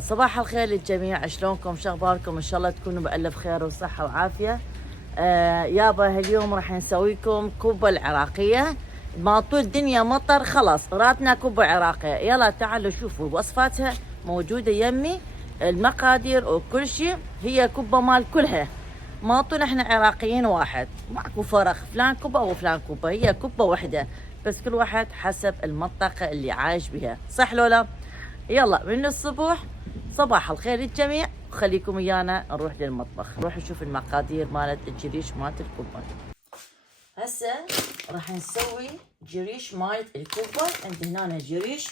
صباح الخير للجميع، شلونكم؟ شخباركم؟ ان شاء الله تكونوا بألف خير وصحة وعافية. يابا اليوم راح نسويكم كوبة العراقية. ما طول الدنيا مطر، خلاص راتنا كوبة عراقية. يلا تعالوا شوفوا وصفاتها موجودة يمي، المقادير وكل شيء. هي كوبة مال كلها. ما طول احنا عراقيين واحد، ماكو فرق فلان كوبة وفلان كوبة، هي كوبة واحدة، بس كل واحد حسب المنطقة اللي عايش بها، صح لولا؟ يلا من الصبح، صباح الخير للجميع، خليكم ويانا نروح للمطبخ، نروح نشوف المقادير مالت الجريش مالت الكوبا. هسه راح نسوي جريش مالت الكوبا. عندي هنا جريش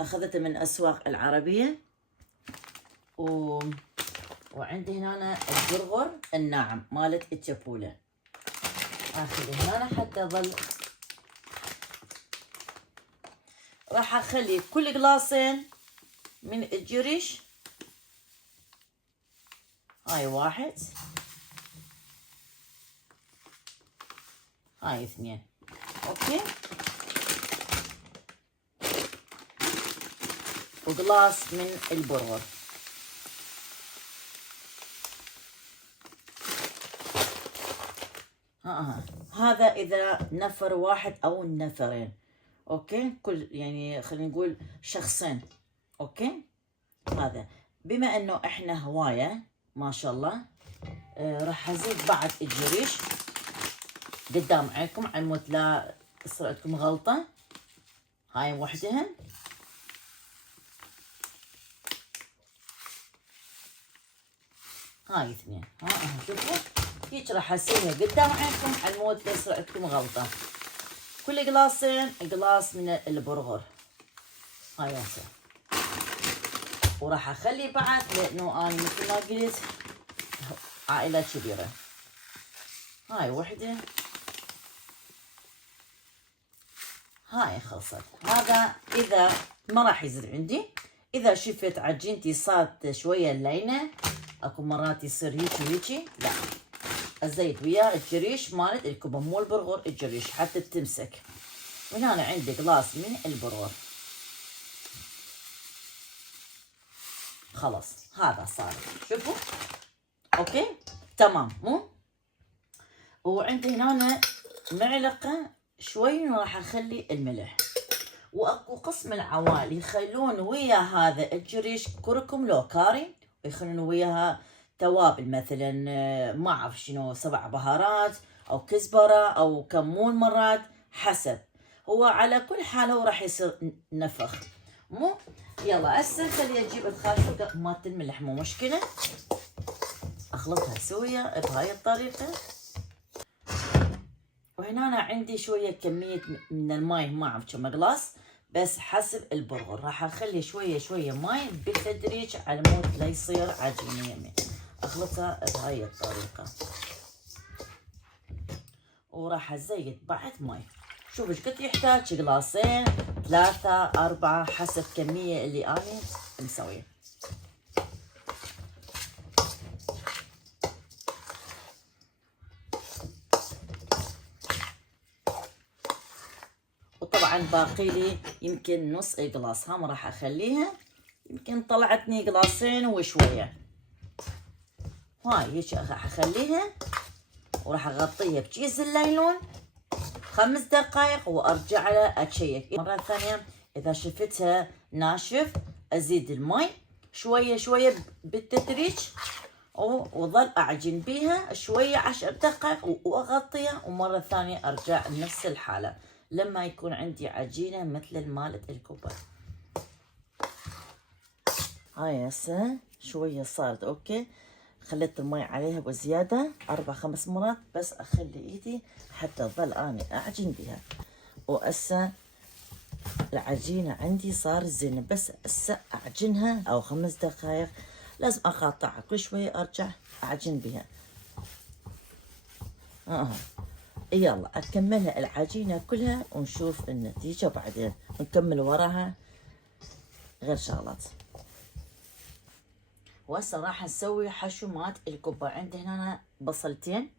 اخذته من اسواق العربية، وعندي هنا البرغر الناعم مالت التبولة، اخذه هنا حتى ظل. راح اخلي كل قلاصين من الجريش، هاي واحد، هاي اثنين، اوكي، وقلاص من البرغر. هذا اذا نفر واحد او نفرين، اوكي، كل يعني خلينا نقول شخصين، اوكي. هذا بما انه احنا هواية ما شاء الله، راح ازيد بعد الجريش قدام عينكم على مود لا تصير عندكم غلطة. هاي وحدهن، هاي اثنين، شوفوا هيك راح اسويها قدام عينكم على مود لا يصير عندكم غلطة. كل قلاصين قلاص من البرغر، هاي هسه. وراح اخلي بعد، لانه انا مثل ما قلت عائلة كبيرة. هاي وحدة، هاي خلصت. هذا اذا ما راح يزيد عندي. اذا شفت عجينتي صارت شوية لينة، اكو مرات يصير هيك وهيك، لا ازيد وياه الجريش مالت الكوبا، مو البرغر، الجريش حتى تمسك. وهنا عندي قلاص من البرغر. خلاص هذا صار، شوفوا، اوكي تمام. مو وعندي هنا معلقة شوي راح اخلي الملح، واكو قسم العوالي يخلون ويا هذا الجريش كركم لو كاري، ويخلون وياها توابل، مثلا ما اعرف شنو، 7 بهارات او كزبرة او كمون، مرات حسب. هو على كل حال هو راح يصير نفخ. مو يلا هسه خلي اجيب الخلطة مالت الملح، مو مشكلة، اخلطها سوية بهاي الطريقة. وهنا أنا عندي شوية كمية من الماي، ما أعرف كم قلاص، بس حسب البرغر. راح أخلي شوية شوية ماي بالتدريج على مود لا يصير عجينة يمي. أخلطها بهاي الطريقة، وراح أزيد بعد ماي. شوف ايش قد يحتاج، قلاصين 3 4 حسب كمية اللي أنا مسويه. طبعا باقي لي يمكن نص قلاص، هم راح اخليها، يمكن طلعتني قلاصين وشويه. هاي هيك راح اخليها، وراح اغطيها بكيس الليلون 5 دقائق، وارجع له اتشيك مره ثانيه. اذا شفتها ناشف ازيد المي شويه شويه بالتدريج، وظل اعجن بيها شويه 10 دقائق واغطيها، ومره ثانيه ارجع لنفس الحاله لما يكون عندي عجينه مثل مالت الكوبا. هاي هسه شويه صارت اوكي، خليت المي عليها بزياده 4 5 مرات، بس اخلي ايدي حتى تظل اني اعجن بها. وهسه العجينه عندي صار زين، بس هسه اعجنها او 5 دقائق، لازم اقاطعها كل شويه ارجع اعجن بها. يلا اكملها العجينه كلها ونشوف النتيجه بعدين، نكمل وراها غير شغلات. وهسه راح نسوي حشو مات الكوبا. عندي هنا بصلتين،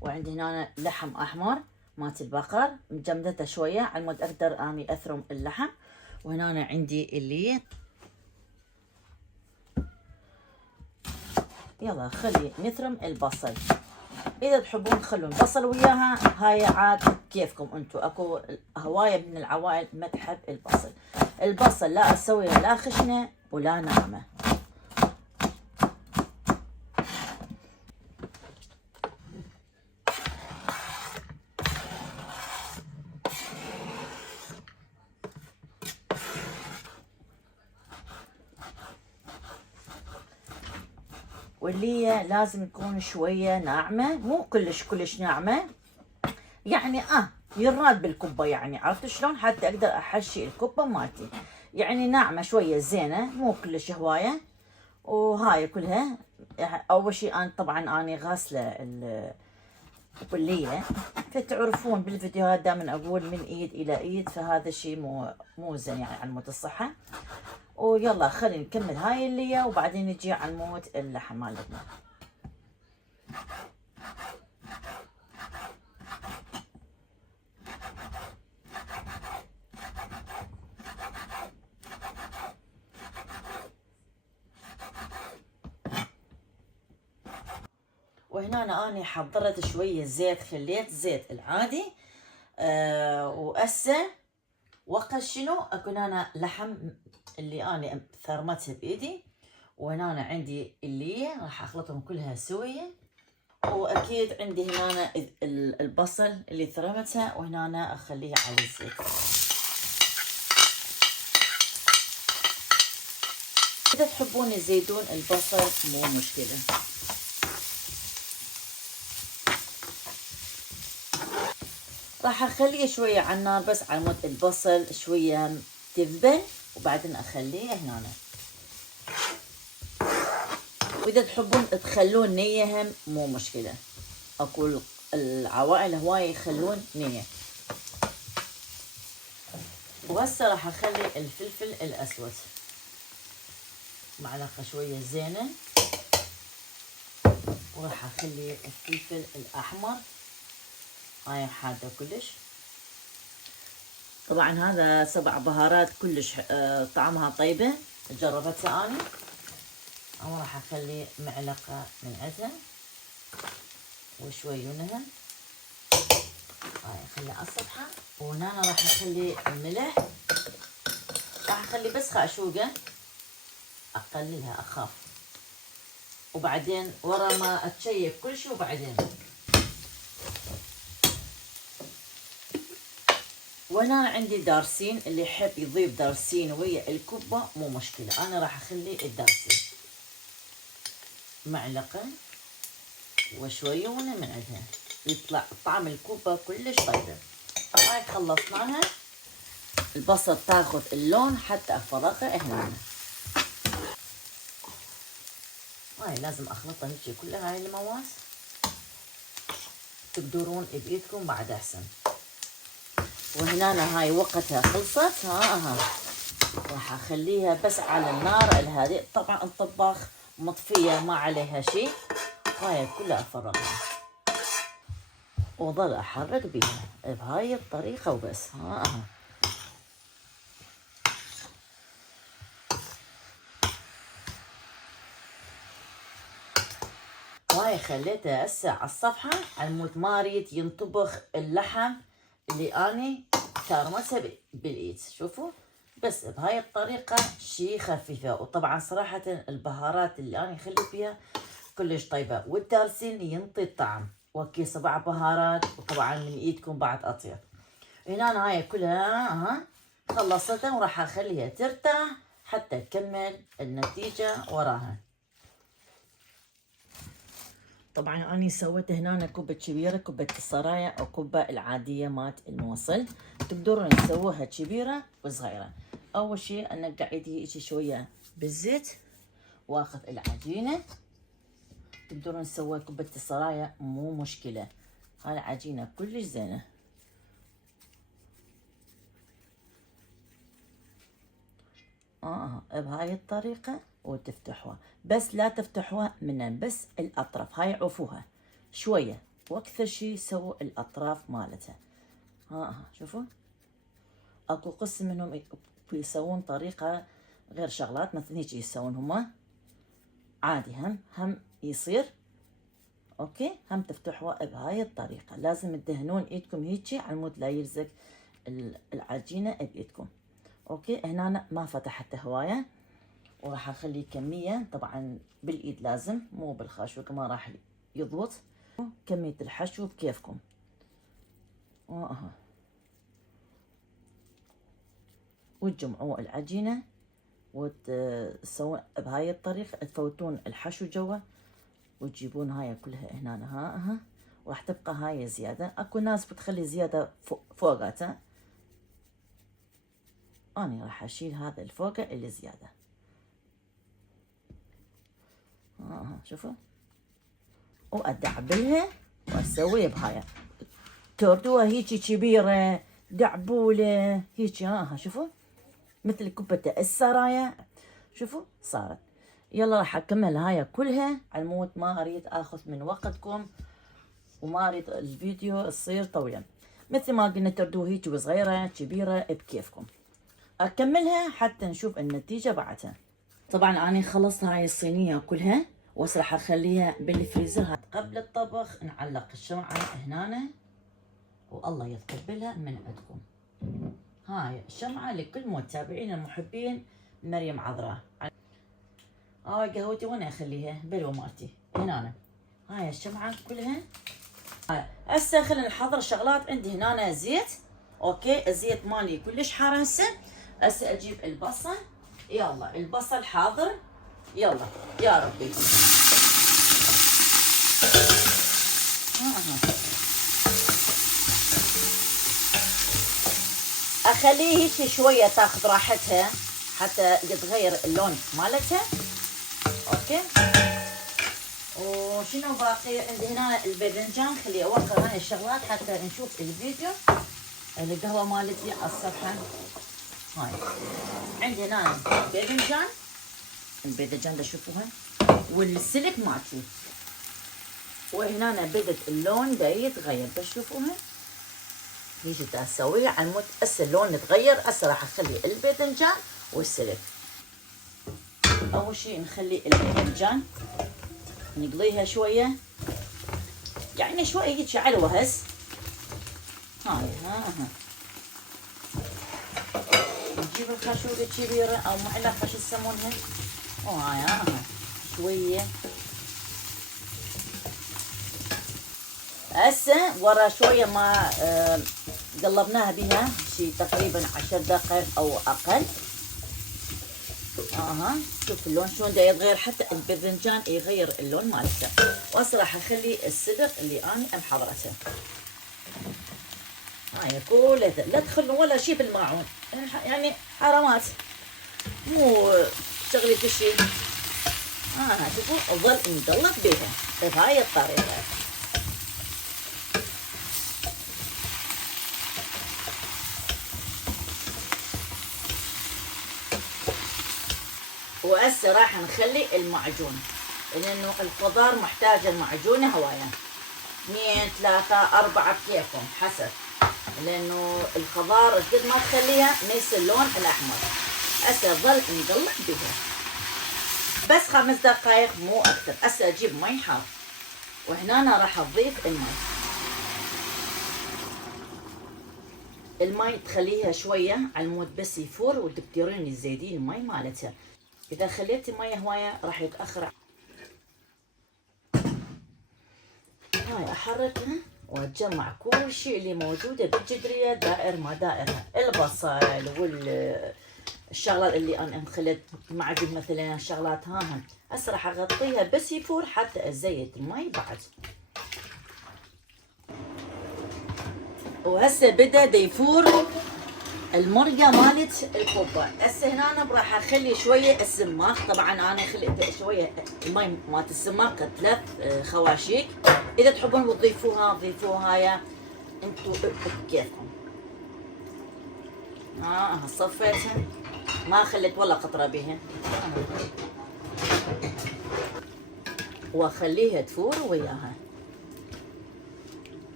وعندي هنا لحم احمر مات البقر مجمدته شويه على مود اقدر اني اثرم اللحم. وهنا عندي اللي يلا خلي نثرم البصل. اذا تحبون تخلون بصل وياها، هاي عاد كيفكم انتو. اكو هواية من العوائل ما تحب البصل. البصل لا اسويها لا خشنة ولا ناعمة. واللي لازم تكون شوية ناعمة، مو كلش ناعمة، يعني يراد بالكبة، يعني عرفت شلون، حتى اقدر احشي الكبة مالتي. يعني ناعمة شوية زينة، مو كلش هواية. وهاي كلها اول شي طبعا اني غاسلة البلية. فتعرفون بالفيديوهات دائما اقول من ايد الى ايد، فهذا الشيء مو زين يعني على مود الصحة. ويلا خلينا نكمل هاي اللية وبعدين نجي على مود اللحم مالتنا. وهنا أنا حضرت شوية زيت، خليت زيت العادي. وأسا وقت شنو أكون أنا لحم اللي أنا ثرمتها بإيدي. وهنا أنا عندي اللي راح أخلطهم كلها سوية. وأكيد عندي هنا البصل اللي ثرمتها، وهنا أنا أخليها على الزيت. إذا تحبون تزيدون البصل مو مشكلة. راح اخليه شوية على النار بس على مود البصل شوية تذبل، وبعدين اخليه هنا. واذا تحبون تخلون نية هم مو مشكلة. اقول العوائل هواي يخلون نية. وهسه راح اخلي الفلفل الاسود معلقة شوية زينة، وراح اخلي الفلفل الاحمر. هاي حادة كلش. طبعا هذا 7 بهارات كلش طعمها طيبة، جربتها أنا. راح أخلي معلقة من عدها وشوي منها. هاي أخليها على الصفحة. وهنا راح أخلي الملح، راح أخلي بس خاشوقة، أقللها أخاف. وبعدين ورا ما أتشيك كل شيء وبعدين. وهنا عندي دارسين، اللي يحب يضيف دارسين ويا الكبة مو مشكلة. أنا راح أخلي الدارسين معلقة وشوية من عندها، يطلع طعم الكوبا كلش طيبة. هاي خلصناها. البصل تاخذ اللون حتى افرغها هنا. هاي لازم اخلطها هيك كلها، هاي المواس تقدرون بايدكم بعد احسن. وهنا هاي وقتها خلصت. راح اخليها بس على النار الهادئ. طبعا الطباخ مطفية ما عليها شيء. هاي كلها افرغها وظل احرك بيها بهاي الطريقة وبس. هاي خليتها هسه على الصفحة على مود ما اريد ينطبخ اللحم اللي اني كارمتها بالايد. شوفوا بس بهاي الطريقة شي خفيفة. وطبعا صراحة البهارات اللي اني خليت فيها كلش طيبة، والدارسين ينطي الطعم. وكي 7 بهارات، وطبعا من ايدكم بعد اطيب. هنا هاي كلها خلصتها، وراح اخليها ترتاح حتى تكمل النتيجة وراها. طبعا اني سويت هنا كوبة كبيرة، كوبة السرايا او كوبة العادية مات الموصل. تقدرون تسووها كبيرة وصغيرة. اول شيء انقع ايدي هيك شوية بالزيت، واخذ العجينة. تقدرون تسووها كوبة السرايا مو مشكلة. هاي العجينة كلش زينة. بهاي الطريقة وتفتحوها، بس لا تفتحوها من بس الاطراف. هاي عفوها شوية، واكثر شي سووا الاطراف مالتها. شوفوا اكو قسم منهم يسوون طريقة غير شغلات مثل هيك يسوون هما. عادي هم يصير. اوكي، هم تفتحوها بهاي الطريقة. لازم تدهنون ايدكم هيجي على مود لا يلزق العجينة بايدكم. اوكي، هنا ما فتحت هواية، وراح اخلي كمية طبعا بالايد لازم، مو بالخاشوق ما راح يضبط. كمية الحشو بكيفكم. وتجمعوا العجينة وتسوون بهاي الطريقة، تفوتون الحشو جوا وتجيبون هاي كلها هنا. ها وراح تبقى هاي زيادة. اكو ناس بتخلي زيادة فوقاتها، انا راح اشيل هذا الفوقة اللي زيادة. شوفوا، وادعبلها واسويها بهاي. تردوها هيجي كبيرة دعبولة هيجي. شوفوا مثل كبة السرايا. شوفوا صارت. يلا راح اكمل هاي كلها على مود ما اريد اخذ من وقتكم، وما اريد الفيديو يصير طويل. مثل ما قلنا تردوها هيجي صغيرة كبيرة بكيفكم. اكملها حتى نشوف النتيجة بعدها. طبعا انا خلصت هاي الصينية كلها، وهسه راح اخليها بالفريزر. قبل الطبخ نعلق الشمعة هنا، والله يتقبلها من عندكم. هاي الشمعة لكل متابعين المحبين مريم عذراء. هاي قهوتي وين اخليها؟ بلو مالتي هنا. هاي الشمعة كلها. هسه خلينا نحضر شغلات. عندي هنا زيت. اوكي، الزيت مالي كلش حار. هسه اجيب البصل. يلا البصل حاضر. يلا يا ربي. اخليه هيك شويه تاخذ راحتها حتى يتغير اللون مالتها. اوكي، وشنو باقي عندي هنا؟ الباذنجان. خلي اوقف هاي الشغلات حتى نشوف الفيديو. القهوه مالتي على الصفحه. هاي عندي هنا باذنجان. الباذنجان تشوفوها، والسلك مالتي. وهنا بدت اللون دا يتغير تشوفوها. هيجي اسويها على مود هسه اللون يتغير. هسه راح اخلي الباذنجان والسلك. اول شيء نخلي الباذنجان نقليها شويه، يعني شويه هيك على الوهز. هاي نجيب الخشوق الكبيره او معلقه شو يسمونها. وهاي شويه. هسه ورا شويه ما قلبناها بها شي تقريبا 10 دقائق او اقل. شوف اللون شلون دا يتغير، حتى الباذنجان يغير اللون مالته. وهسه راح اخلي الصدق اللي انا محضرته. هاي كلها لا تخلوا ولا شيء بالماعون، يعني حرامات مو شغلي كل شيء. شوفوا اظل نقلب بيها بهاي الطريقه. وهسه راح نخلي المعجون، لانه الخضار محتاجه المعجونه هوايه 2 3 4 بكيفكم حسب، لانه الخضار قد ما تخليها ما يصير اللون الاحمر. هسه ظل نقلب بها بس 5 دقائق مو اكثر. هسه اجيب مي حار، وهنا أنا راح اضيف المي. المي تخليها شويه على مود بس يفور، وتقدرين تزيدين المي مالتها. اذا خليتي ميه هوايه راح يتاخر. هاي احركها واتجمع كل شيء اللي موجوده بالجدريه دائر ما دائرها، البصل والشغلات اللي انا مخلت معجون مثلا الشغلات هاهم. هسه راح اغطيها بس يفور حتى ازيت المي بعد. وهسه بدا يفور المرقه مالت الكوبا. هسه هنا راح اخلي شويه السماق. طبعا انا خليت شويه المي مالت السماق 3 خواشيق. اذا تحبون تضيفوها ضيفوها، يا انتو بكيفكم. صفيتها ما خليت ولا قطره بيها. واخليها تفور وياها.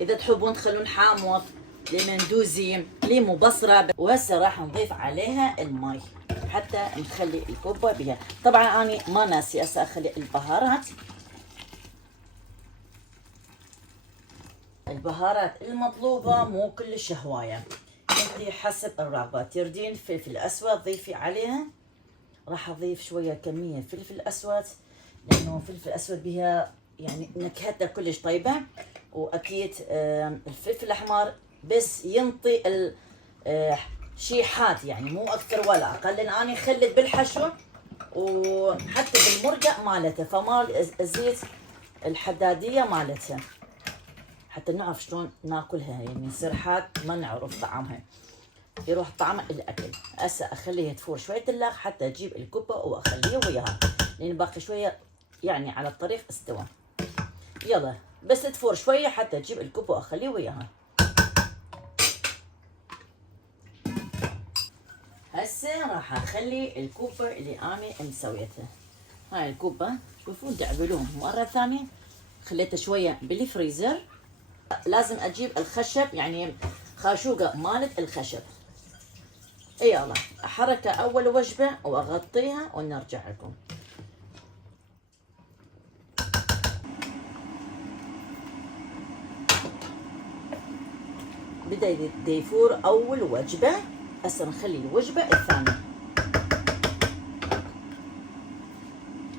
اذا تحبون تخلون حامض لمندوزي ليمو بصره. وهسه راح نضيف عليها المي. حتى نخلي الكوبا بها. طبعا أنا ما ناسي هسه أخلي البهارات. البهارات المطلوبة مو كلش هواية، انتي حسب الرغبة. تردين فلفل أسود ضيفي عليها. راح أضيف شوية كمية فلفل أسود، لأنه الفلفل الأسود بها يعني نكهتها كلش طيبة. وأكيد الفلفل الأحمر بس ينطي شي حاد، يعني مو أكثر ولا أقل، لأن أنا خلت بالحشو وحتى بالمرقة مالتها، فما أزيد الحدادية مالتها حتى نعرف شلون ناكلها، يعني يصير حاد ما نعرف طعمها، يروح طعمها الأكل. هسه أخليها تفور شوية اللاخ حتى أجيب الكبة وأخليها وياها، لأن باقي شوية يعني على الطريق استوى. يلا بس تفور شوية حتى أجيب الكبة وأخليه وياها. هسه راح أخلي الكوبة اللي أنا مسويتها. هاي الكوبة شوفوا دعبلوهم مرة ثانية، خليتها شوية بالفريزر. لازم أجيب الخشب، يعني خاشوقة مالت الخشب. يلا أحركها أول وجبة وأغطيها ونرجع لكم. بدأ يفور أول وجبة. هسه نخلي الوجبة الثانية.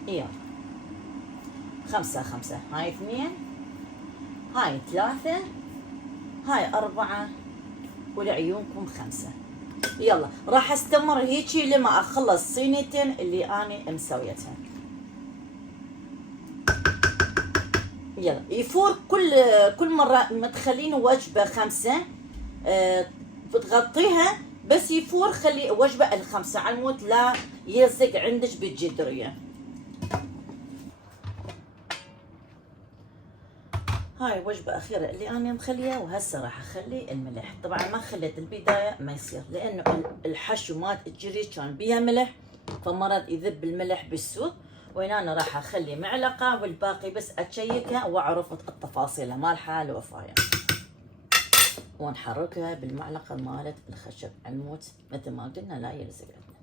يلا 5 5، هاي 2، هاي 3، هاي 4، ولعيونكم 5. يلا راح استمر هيجي لما اخلص صينيتين اللي انا مسويتها. يلا يفور كل مرة ما تخلين وجبة 5 بتغطيها، بس يفور خلي وجبة ال5 على المود لا يلزق عندك بالجدرية. هاي وجبة أخيرة اللي أنا مخليها. وهسه راح أخلي الملح. طبعا ما خليت البداية ما يصير، لأنه الحشو مالت الجري كان بيها ملح، فمرض يذب الملح بالسوق. وهنا أنا راح أخلي معلقة، والباقي بس أتشيكها وأعرف التفاصيل مالحة الوفاية، ونحركها بالمعلقة مالت الخشب على مثل ما قلنا لا يلزق عندنا،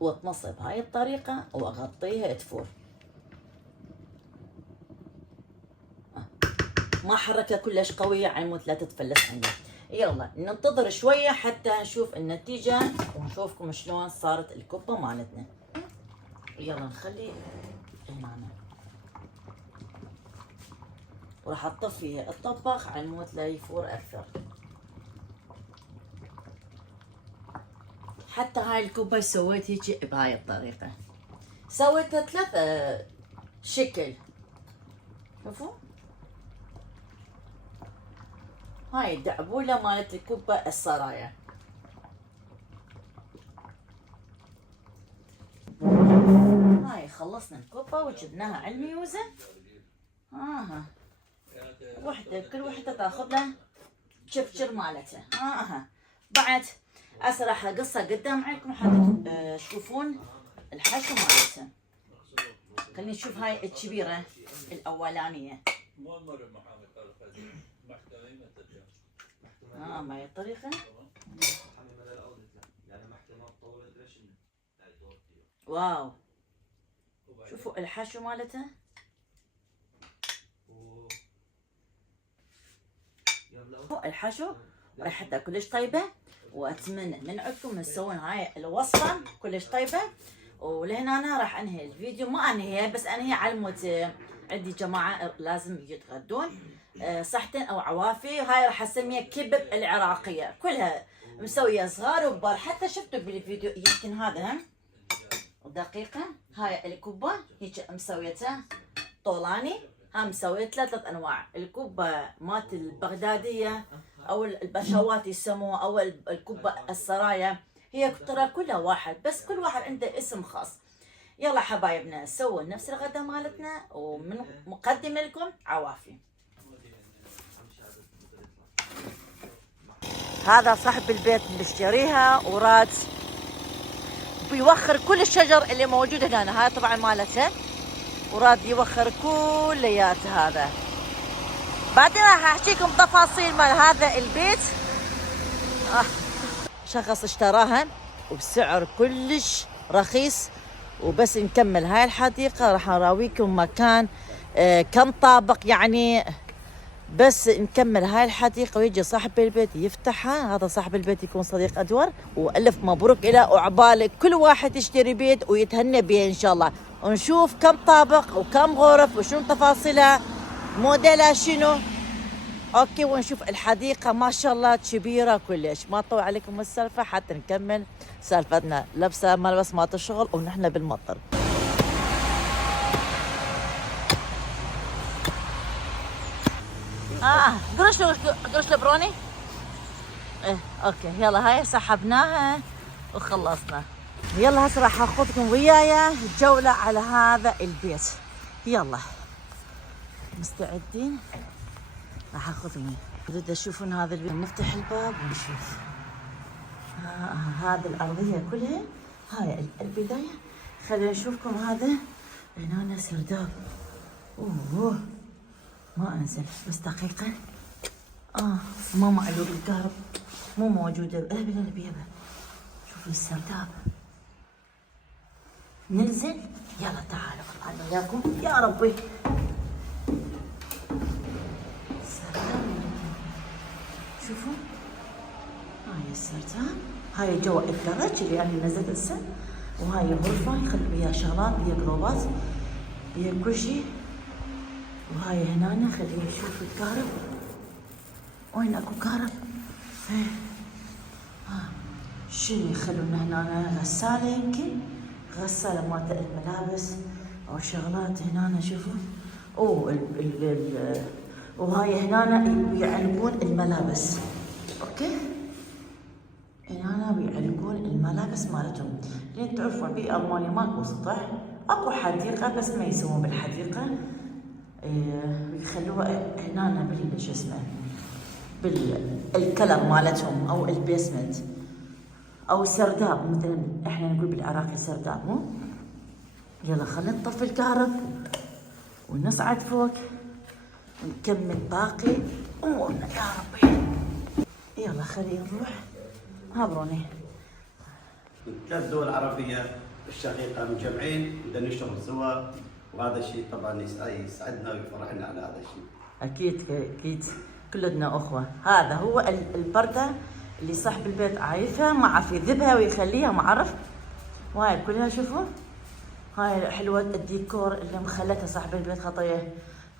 وتنصب هاي الطريقة وأغطيها تفور. ما حركها كلش قوية على مود لا تتفلس عندي. يلا ننتظر شوية حتى نشوف النتيجة ونشوفكم شلون صارت الكبة مالتنا. يلا نخلي هنا، وراح اطفي الطباخ على مود لا يفور اكثر. حتى هاي الكبة سويت هيك بهاي الطريقة، سويتها 3 شكل. شوفوا هاي الدعبولة مالت الكبة السرايا. هاي خلصنا الكبة وجبناها على الميوزة. وحدة كل وحدة تاخذ لها شفشر مالتها. بعد هسه راح اقصها قدام عينكم حتى تشوفون الحشو مالتها. خلينا نشوف هاي الكبيرة الأولانية. ما هي الطريقة. واو شوفوا الحشو مالتها. الحشو ريحتها كلش طيبة، واتمنى من عندكم تسوون هاي الوصفة كلش طيبة. ولهنا أنا راح انهي الفيديو، ما انهي بس انهي على مود عندي جماعة لازم يتغدون. صحتين او عوافي. هاي راح اسميها كبب العراقية، كلها مسوية صغار وكبار. حتى شفتوا بالفيديو يمكن هذا دقيقة. هاي الكبة هيك مسويتها طولاني. ها مسوية 3 انواع. الكبة مالت البغدادية او البشوات يسموها، او الكبة السرايا، هي ترى كلها واحد، بس كل واحد عنده اسم خاص. يلا حبايبنا سووا نفس الغدا مالتنا، ومن مقدم لكم عوافي. هذا صاحب البيت مشتريها وراد بيوخر كل الشجر اللي موجود هنا. هاي طبعا مالته، وراد يوخر كليات هذا. بعدين راح احكيكم تفاصيل مال هذا البيت. شخص اشتراها وبسعر كلش رخيص. وبس نكمل هاي الحديقة راح نراويكم مكان كم طابق يعني. بس نكمل هاي الحديقة ويجي صاحب البيت يفتحها. هذا صاحب البيت يكون صديق أدور، وألف مبروك له وعبالك كل واحد يشتري بيت ويتهنى به إن شاء الله. ونشوف كم طابق وكم غرف وشنو تفاصيلها، موديلها شنو. اوكي، ونشوف الحديقة ما شاء الله كبيرة كلش. ما اطول عليكم السالفة حتى نكمل سالفتنا. لابسة ملبس مالت الشغل ونحن بالمطر. قرش بروني. ايه اوكي، يلا هاي سحبناها وخلصنا. يلا هسه راح اخذكم وياي جولة على هذا البيت. يلا مستعدين؟ راح اخذكم. تريد تشوفون هذا البيت؟ نفتح الباب ونشوف. هذه الارضية كلها. هاي البداية. خلينا نشوفكم. هذا هنا سرداب. اوه ما انزل بس دقيقة. ما معلوق الكهرب، مو موجودة بلا بيبه. شوفوا السرداب. ننزل. يلا تعالوا اطلع وياكم يا ربي. السرداب شوفوا. هاي السرداب. هاي جوا الدرج اللي انا نزلت هسه. وهاي غرفة يخلي بيها شغلات، بيها جروبات، بيها كل شيء. وهاي هنا خلينا نشوف الكهرب. وين اكو كهرب؟ شنو يخلونا هنا؟ غسالة يمكن، غسالة مالت الملابس او شغلات هنا. شوفوا. وهاي هنا بيعلقون الملابس. اوكي، هنا بيعلقون الملابس مالتهم. لين تعرفون بألمانيا ماكو سطح، اكو حديقة بس ما يسوون بالحديقة. يخلوها هنا شو اسمه بالكلر مالتهم او البيسمنت او سرداب، مثلا احنا نقول بالعراقي سرداب مو. يلا خلينا نطفي الكهرب ونصعد فوق ونكمل باقي امورنا يا ربي. يلا خلينا نروح. هابروني. 3 دول عربية الشقيقة مجمعين بدنا نشتغل سوا، وهذا الشيء طبعا يسعدنا ويفرحنا على هذا الشيء. اكيد كلنا اخوه. هذا هو البرده اللي صاحب البيت عايفها، ما عارف يذبها ويخليها، ما عرف. وهاي كلها شوفوا. هاي حلوه الديكور اللي مخلتها صاحب البيت خطيه.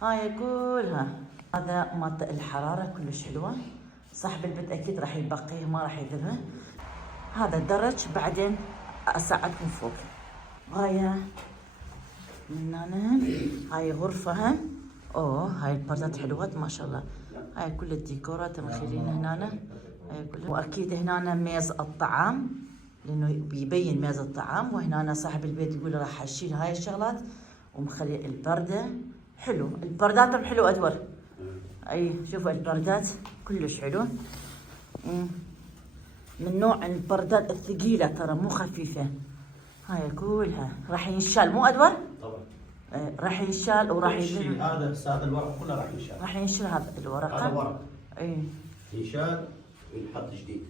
هاي كلها. هذا مالت الحراره كلش حلوه. صاحب البيت اكيد راح يبقيها، ما راح يذبها. هذا الدرج بعدين اساعدكم فوق. هاي من هنا. هاي غرفة. هاي البردات حلوات ما شاء الله. هاي كل الديكورات مخلينها هنا. هاي كلها. واكيد هنا ميز الطعام، لانه بيبين ميز الطعام. وهنا صاحب البيت يقول راح اشيل هاي الشغلات ومخلي البردة حلو. البردات حلو ادور. اي شوفوا البردات كلش حلو. من نوع البردات الثقيلة ترى، مو خفيفة. هاي كلها راح ينشال مو ادور؟ طبعا راح ينشال وراح ينشال. هذا الورق كله راح ينشال. راح ينشال هذا الورقة. هذا ورق. اي ينشال وينحط جديد.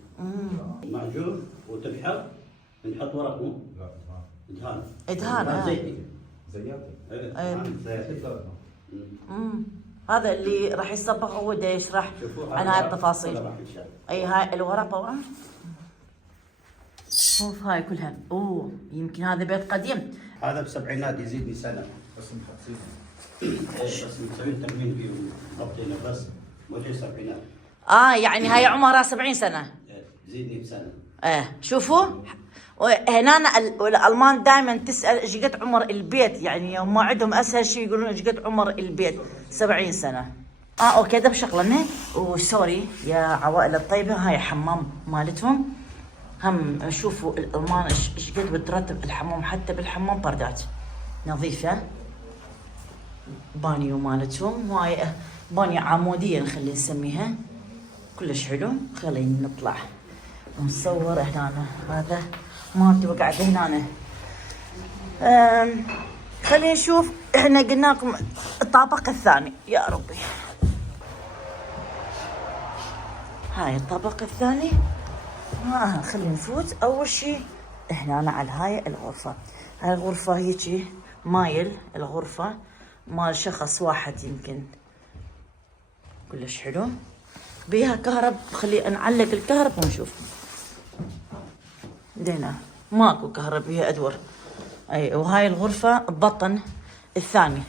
معجون وتنحط، نحط ورق مو؟ لا ادهان. زيتي. هذا اللي راح يصبغ هو دا يشرح عن هاي التفاصيل. اي هاي الورق طبعا. شوف هاي كلها. يمكن هذا بيت قديم. هذا بالسبعينات يزيدني سنة. بس مسوين ترميم فيه وضبطينه بس مو جاي سبعينات. يعني هاي عمرها 70 سنة. يزيدني بسنة. شوفوا. هنا الالمان دائما تسال ايش قد عمر البيت، يعني هم عندهم اسهل شيء يقولون ايش قد عمر البيت. 70 سنة. اوكي ده بشغلنا. وسوري يا عوائل الطيبة. هاي حمام مالتهم. هم شوفوا الالمان ايش قد بترتب الحمام، حتى بالحمام بردات نظيفة. بانيو مالتهم. هاي بانيو عمودية نخلي نسميها. كلش حلو. خلينا نطلع ونصور هنا. هذا مالتي وقعد هنا. خلينا نشوف. احنا قلنا لكم الطابق الثاني يا ربي. هاي الطابق الثاني. خلينا نفوت اول شيء هنا على هاي الغرفة. هاي الغرفة هيجي مايل، الغرفة مال شخص واحد يمكن، كلش حلو بيها كهرب. خلي نعلق الكهرب ونشوف. دينا ماكو كهرب بيها ادور. اي وهاي الغرفة البطن الثاني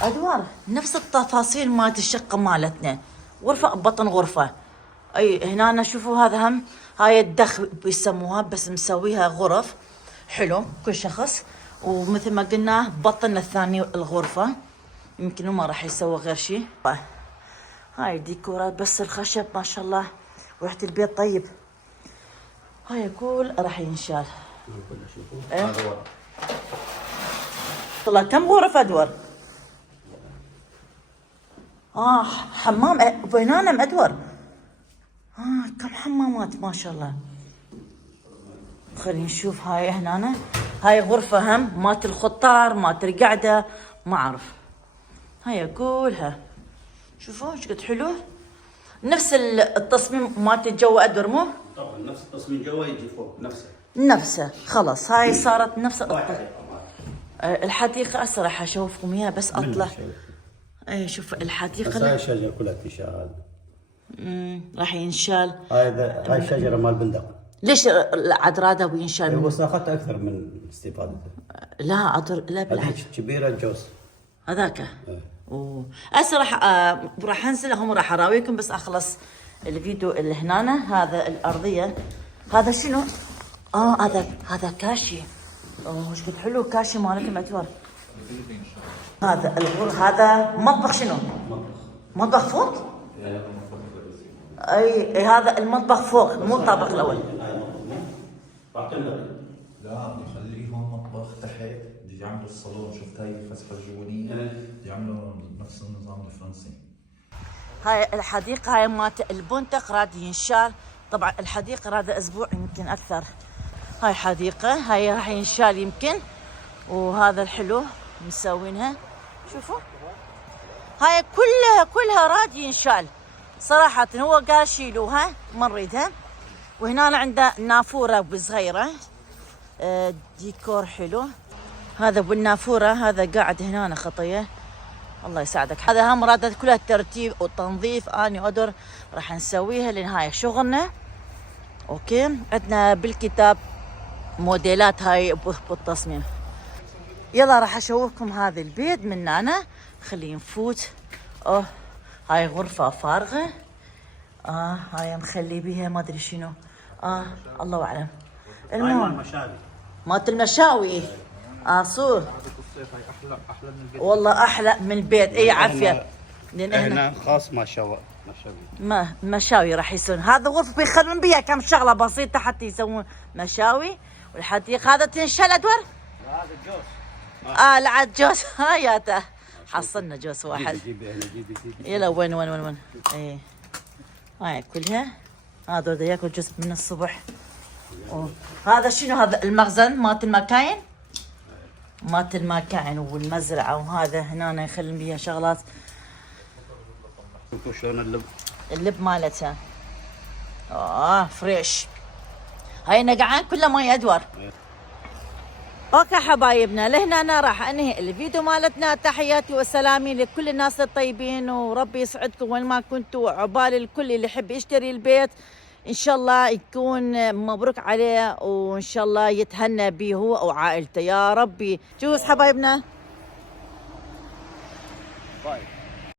ادوار نفس التفاصيل مالت الشقة مالتنا، غرفة بطن غرفة. اي هنا شوفوا هذا هم هاي الدخ بيسموها، بس مسويها غرف حلو كل شخص. ومثل ما قلنا بطن الثاني الغرفة، يمكن ما راح يسوي غير شيء. هاي ديكورات بس الخشب ما شاء الله، وريحة البيت طيب. هاي كل راح ينشال. هذا طلع كم غرفة ادور؟ حمام وهنا مأدور. كم حمامات ما شاء الله. خلينا نشوف هاي هنا. هاي غرفة هم مات الخطار مات القعدة ما اعرف. هاي كلها شوفوا ايش قد حلو، نفس التصميم مالت الجو ادور مو؟ طبعا نفس التصميم جوا يجي فوق نفسه خلاص. هاي صارت نفس الحديقة. هسه راح اشوفكم اياها بس اطلع. اي شوف الحديقة. بس هاي الشجرة كلها تنشال. راح ينشال. هاي الشجرة مال بندق. ليش عاد رادة وينشال؟ بس اخذت اكثر من استفادته. لا لا بالعكس. هذيك كبيرة الجوز. هذاك. هسه راح انزل هم، راح اراويكم بس اخلص الفيديو اللي هنا. هذا الارضية هذا شنو؟ هذا كاشي. ايش قد حلو كاشي مالكم اتوار. هذا هذا مطبخ شنو؟ مطبخ فوق؟ اي هذا المطبخ فوق مو الطابق الاول. لا بيخليهم مطبخ تحت، بده يعملوا الصالون. شفت هاي الفسحه الجوانيه بده يعملوا نفس النظام الفرنسي. هاي الحديقه هاي مالت البندق راد ينشال. طبعا الحديقه راد اسبوع يمكن اكثر. هاي حديقه هاي راح ينشال يمكن. وهذا الحلو مسوينها شوفوا. هاي كلها راد ينشال صراحه. هو قال شيلوها ما نريدها. وهنا عنده نافوره بصغيره. ديكور حلو. هذا بالنافوره هذا قاعد هنا خطيه. الله يساعدك. هذا هم رادت كلها ترتيب وتنظيف. اني ادر راح نسويها لان هاي شغلنا. اوكي عندنا بالكتاب موديلات هاي بالتصميم. يلا راح اشوفكم هذا البيت من هنا. خلينا نفوت. هاي غرفه فارغه. هاي مخلي بيها ما ادري شنو. الله اعلم. المهم مالت المشاوي. صور احلى من البيت. والله احلى من البيت. اي عافيه. لان هنا خاص مشاوي. مشاوي راح يسوون. هذا غرفه بيخلون بيها كم شغله بسيطه حتى يسوون مشاوي. والحديقه هذا تنشال ادور. هذا الجوز. لا عاد جوز. هاياته حصلنا جوز واحد. يلا وين اي هاي كلها. هذا بده ياكل جزء من الصبح. هذا شنو؟ هذا المخزن مالت المكاين والمزرعه. وهذا هنا يخلون بيها شغلات. شوفوا شلون اللب مالتها. فريش. هاي نقعان كله ماي ادور. اوكي حبايبنا لهنا أنا راح انهي الفيديو مالتنا. تحياتي وسلامي لكل الناس الطيبين، وربي يسعدكم وين ما كنتوا. عقبال الكل اللي يحب يشتري البيت ان شاء الله يكون مبروك عليه، وان شاء الله يتهنى به هو وعائلته يا ربي. جوز حبايبنا. باي.